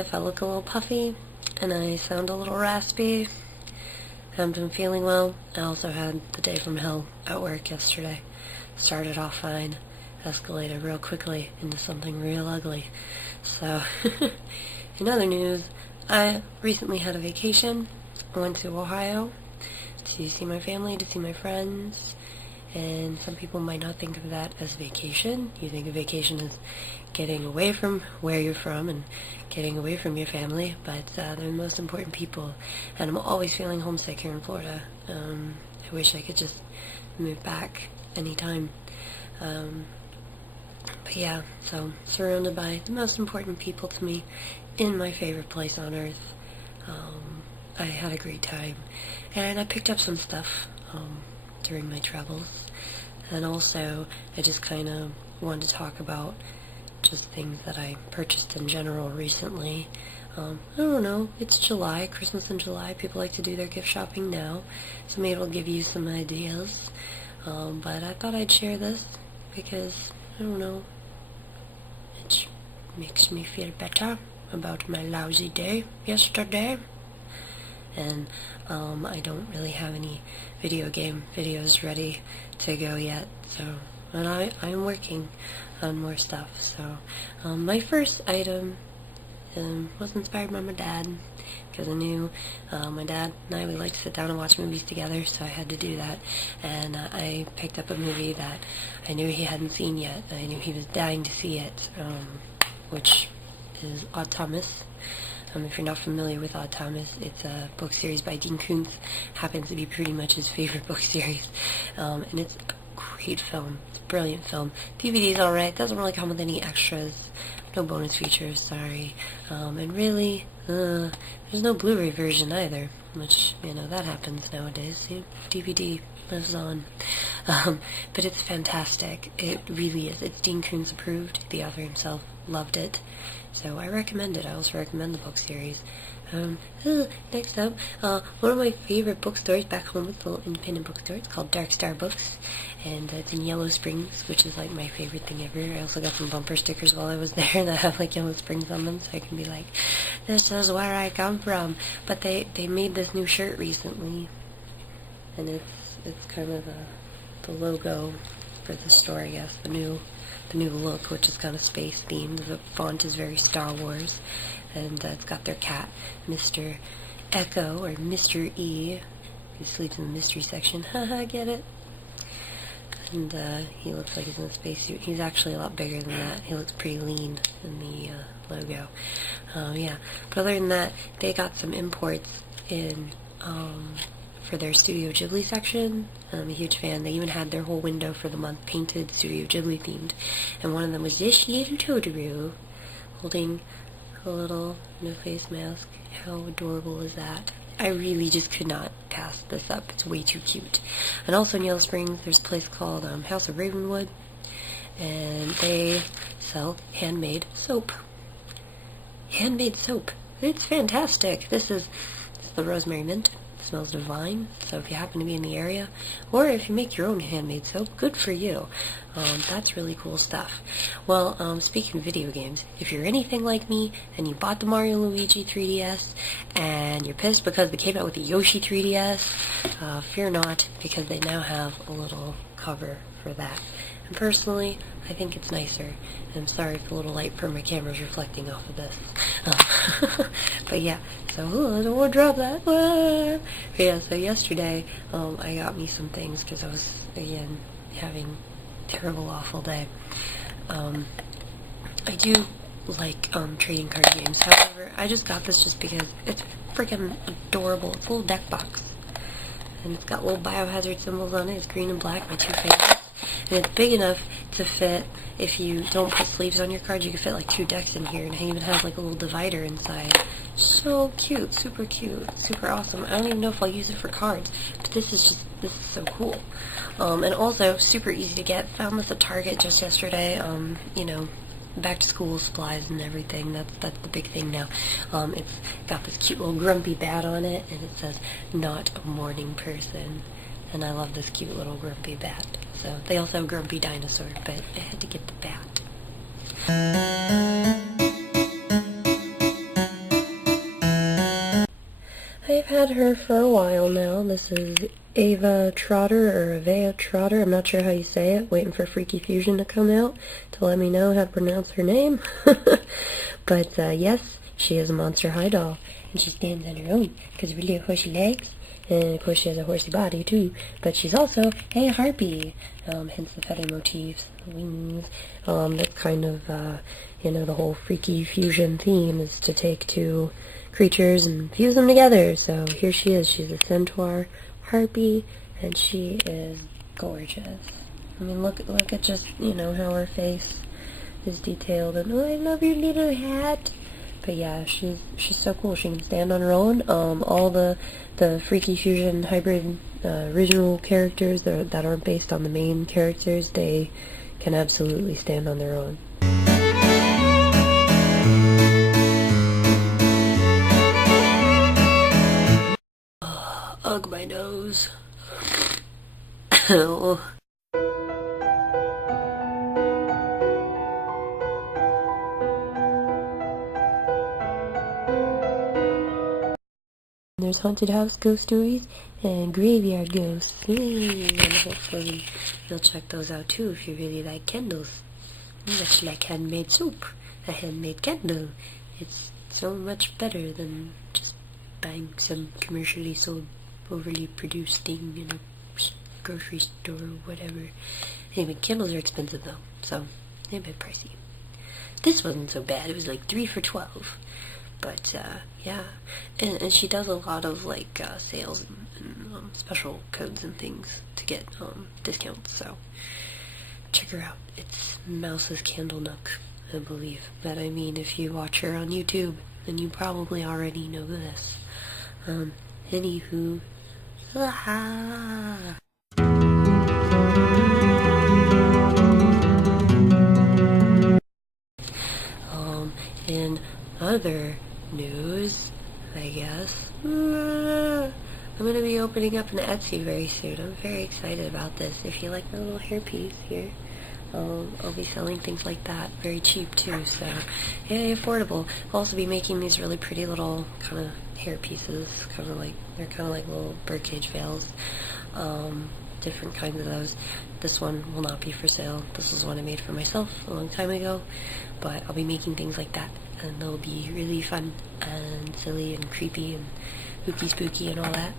if I look a little puffy and I sound a little raspy. I haven't been feeling well. I also had the day from hell at work yesterday. Started off fine, escalated real quickly into something real ugly. So, in other news, I recently had a vacation. I went to Ohio to see my family, to see my friends, and some people might not think of that as vacation. You think of vacation as getting away from where you're from and getting away from your family, but they're the most important people, and I'm always feeling homesick here in Florida. I wish I could just move back anytime. But yeah, so surrounded by the most important people to me in my favorite place on earth. I had a great time, and I picked up some stuff during my travels, and also I just kind of wanted to talk about just things that I purchased in general recently. I don't know, it's July, Christmas in July, people like to do their gift shopping now, so maybe it'll give you some ideas, but I thought I'd share this because, I don't know, it makes me feel better about my lousy day yesterday. And I don't really have any video game videos ready to go yet, so, but I'm working on more stuff. So my first item was inspired by my dad, because I knew my dad and I, we like to sit down and watch movies together, so I had to do that. And I picked up a movie that I knew he hadn't seen yet. I knew he was dying to see it, which is Odd Thomas. If you're not familiar with Odd Thomas, it's a book series by Dean Koontz. Happens to be pretty much his favorite book series. And it's a great film. It's a brilliant film. DVD's alright. Doesn't really come with any extras. No bonus features, sorry. And really, there's no Blu-ray version either. Which, that happens nowadays. DVD lives on. But it's fantastic. It really is. It's Dean Koontz approved. The author himself loved it. So I recommend it. I also recommend the book series. Next up, one of my favorite bookstores back home, it's a little independent bookstore. It's called Dark Star Books, and it's in Yellow Springs, which is like my favorite thing ever. I also got some bumper stickers while I was there that have like Yellow Springs on them, so I can be like, this is where I come from. But they made this new shirt recently, and it's kind of the logo for the store, I guess, the new look, which is kind of space themed. The font is very Star Wars, and it's got their cat, Mr. Echo, or Mr. E. He sleeps in the mystery section. Haha, get it? And he looks like he's in a spacesuit. He's actually a lot bigger than that. He looks pretty lean in the logo. Yeah, but other than that, they got some imports in for their Studio Ghibli section. I'm a huge fan. They even had their whole window for the month painted Studio Ghibli themed. And one of them was this little Totoro holding a little no-face mask. How adorable is that? I really just could not pass this up. It's way too cute. And also in Yellow Springs, there's a place called House of Ravenwood, and they sell handmade soap. Handmade soap. It's fantastic. This is the rosemary mint. Smells divine, so if you happen to be in the area, or if you make your own handmade soap, good for you. That's really cool stuff. Well, speaking of video games, if you're anything like me, and you bought the Mario & Luigi 3DS, and you're pissed because they came out with the Yoshi 3DS, fear not, because they now have a little cover for that. And personally, I think it's nicer. I'm sorry if the little light from my camera is reflecting off of this. But yeah, so I don't want to drop that. But yeah, so yesterday, I got me some things because I was, again, having a terrible, awful day. I do like trading card games. However, I just got this just because it's freaking adorable. It's a little deck box. And it's got little biohazard symbols on it. It's green and black, my two favorites. And it's big enough to fit, if you don't put sleeves on your cards, you can fit like 2 decks in here, and it even has like a little divider inside. So cute, super awesome. I don't even know if I'll use it for cards, but this is so cool. And also, super easy to get. Found this at Target just yesterday. Back to school supplies and everything. That's the big thing now. It's got this cute little grumpy bat on it, and it says, "Not a morning person." And I love this cute little grumpy bat. So they also have grumpy dinosaur, but I had to get the bat. had her for a while now. This is Ava Trotter, or Avea Trotter. I'm not sure how you say it. Waiting for Freaky Fusion to come out to let me know how to pronounce her name. But yes, she is a Monster High doll, and she stands on her own because of her little horsey legs. And of course she has a horsey body too, but she's also a harpy, hence the feather motifs, the wings. That's kind of, the whole Freaky Fusion theme is to take two creatures and fuse them together. So here she is. She's a centaur harpy, and she is gorgeous. I mean, look at just, how her face is detailed, and oh, I love your little hat. But yeah, she's so cool. She can stand on her own. All the Freaky Fusion hybrid original characters that aren't based on the main characters, they can absolutely stand on their own. Ugh, my nose. Oh. There's haunted house ghost stories and graveyard ghosts. And hopefully you'll check those out too if you really like candles. It's actually like handmade soap, a handmade candle. It's so much better than just buying some commercially sold, overly produced thing in a grocery store or whatever. Anyway, candles are expensive though, so they're a bit pricey. This wasn't so bad. It was like 3 for $12. But, yeah, and she does a lot of, sales and special codes and things to get, discounts, so check her out. It's Mouse's Candle Nook, I believe. But, I mean, if you watch her on YouTube, then you probably already know this. Anywho, in other news, I guess, I'm going to be opening up an Etsy very soon. I'm very excited about this. If you like my little hairpiece here, I'll be selling things like that, very cheap too, so yeah, affordable. I'll also be making these really pretty little kind of hair pieces, they're kind of like little birdcage veils, different kinds of those. This one will not be for sale. This is one I made for myself a long time ago, but I'll be making things like that, and they'll be really fun and silly and creepy and spooky and all that.